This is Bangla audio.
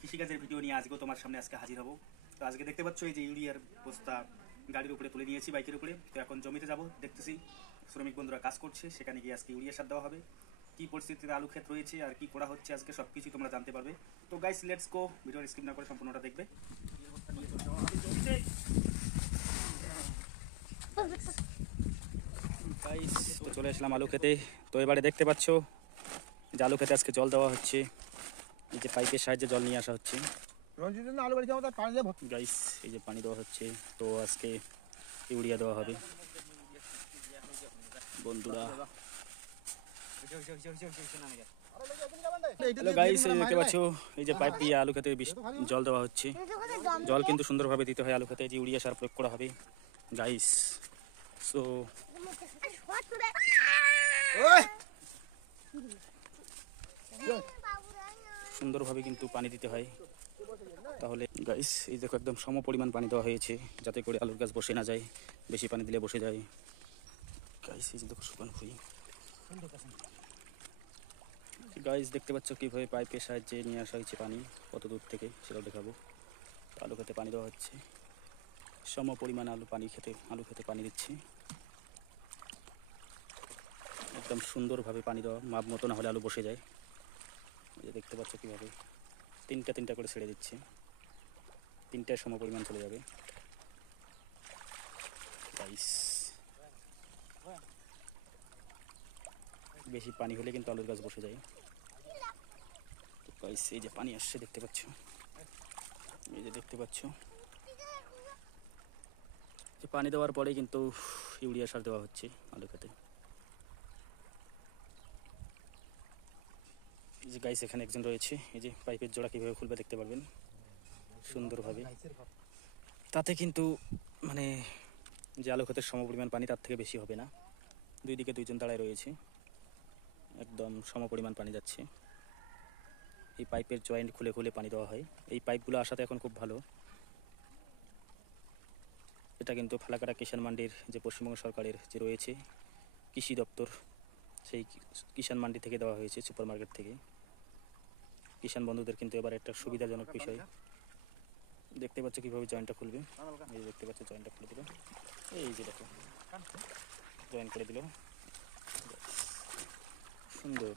কৃষিকাজের ভিডিও নিয়ে আজকেও তোমার সামনে হাজির হব। তো আজকে দেখতে পাচ্ছ এই যে ইউরিয়ার বস্তা গাড়ির উপরে তুলে নিয়েছি, বাইকের উপরে। তো এখন জমিতে যাব, দেখতেছি শ্রমিক বন্ধুরা কাজ করছে, সেখানে গিয়ে আজকে ইউরিয়া সার দেওয়া হবে। কি পরিস্থিতিতে আলু ক্ষেত রয়েছে আর কি করা হচ্ছে আজকে সবকিছু তোমরা জানতে পারবে। তো গাইস লেটস গো, ভিডিওর স্কিপ না করে সম্পূর্ণটা দেখবে। গাইস তো চলে আসলাম আলু খেতে। তো এবারে দেখতে পাচ্ছ যে আলু খেতে আজকে জল দেওয়া হচ্ছে, এই যে পাইপের সাহায্যে জল নিয়ে আসা হচ্ছে। গাইস এই যে পানি দেওয়া হচ্ছে, তো আজকে ইউরিয়া দেওয়া হবে বন্ধুরা। হ্যালো গাইস, এই দেখতে পাচ্ছ এই যে পাইপ দিয়ে আলু খেতে জল দেওয়া হচ্ছে। জল কিন্তু সুন্দরভাবে দিতে হয় আলু খেতে, যে ইউরিয়া সার প্রয়োগ করা হবে গাইস। সো সুন্দরভাবে কিন্তু পানি দিতে হয়, তাহলে গাইস এই দেখো একদম সম পরিমাণ পানি দেওয়া হয়েছে, যাতে করে আলুর গাছ বসে না যায়। বেশি পানি দিলে বসে যায় গাইস। এই যে দেখো শুকানো হয়ে গাইস, দেখতে পাচ্ছ কীভাবে পাইপের সাহায্যে নিয়ে আসা হয়েছে পানি, কত দূর থেকে সেটাও দেখাবো। আলু খেতে পানি দেওয়া হচ্ছে, সম পরিমাণ আলু খেতে পানি দিচ্ছি। একদম সুন্দরভাবে পানি দেওয়া, মাপ মতো না হলে আলু বসে যায়। এই যে দেখতে পাচ্ছ কীভাবে তিনটা করে ছেড়ে দিচ্ছে, তিনটায় সম পরিমাণ চলে যাবে গাইস। বেশি পানি হলে কিন্তু আলুর গাছ বসে যায়। তো গাইস এই যে পানি আসছে দেখতে পাচ্ছ, এই যে দেখতে পাচ্ছ যে পানি দেওয়ার পরে কিন্তু ইউরিয়া সার দেওয়া হচ্ছে আলু খেতে। এই যে গাইস এখানে একজন রয়েছে, এই যে পাইপের জোড়া কীভাবে খুলবে দেখতে পারবেন সুন্দরভাবে। তাতে কিন্তু মানে যে আলু খেতের সম পরিমাণ পানি তার থেকে বেশি হবে না। দুই দিকে দুইজন দাঁড়ায় রয়েছে, একদম সম পরিমাণ পানি যাচ্ছে। এই পাইপের জয়েন্ট খুলে খুলে পানি দেওয়া হয়। এই পাইপগুলো আসাতে এখন খুব ভালো। এটা কিন্তু ফালাকাটা কিষাণ মান্ডির যে পশ্চিমবঙ্গ সরকারের যে রয়েছে কৃষি দপ্তর, সেই কিষাণ মান্ডি থেকে দেওয়া হয়েছে, সুপার মার্কেট থেকে। কিষাণ বন্ধুদের কিন্তু এবার একটা সুবিধাজনক বিষয়। দেখতে পাচ্ছ কীভাবে জয়েন্টটা খুলবে, এই দেখতে পাচ্ছ জয়েন্টটা খুলে দিল, এই যে দেখো জয়েন করে দিল সুন্দর।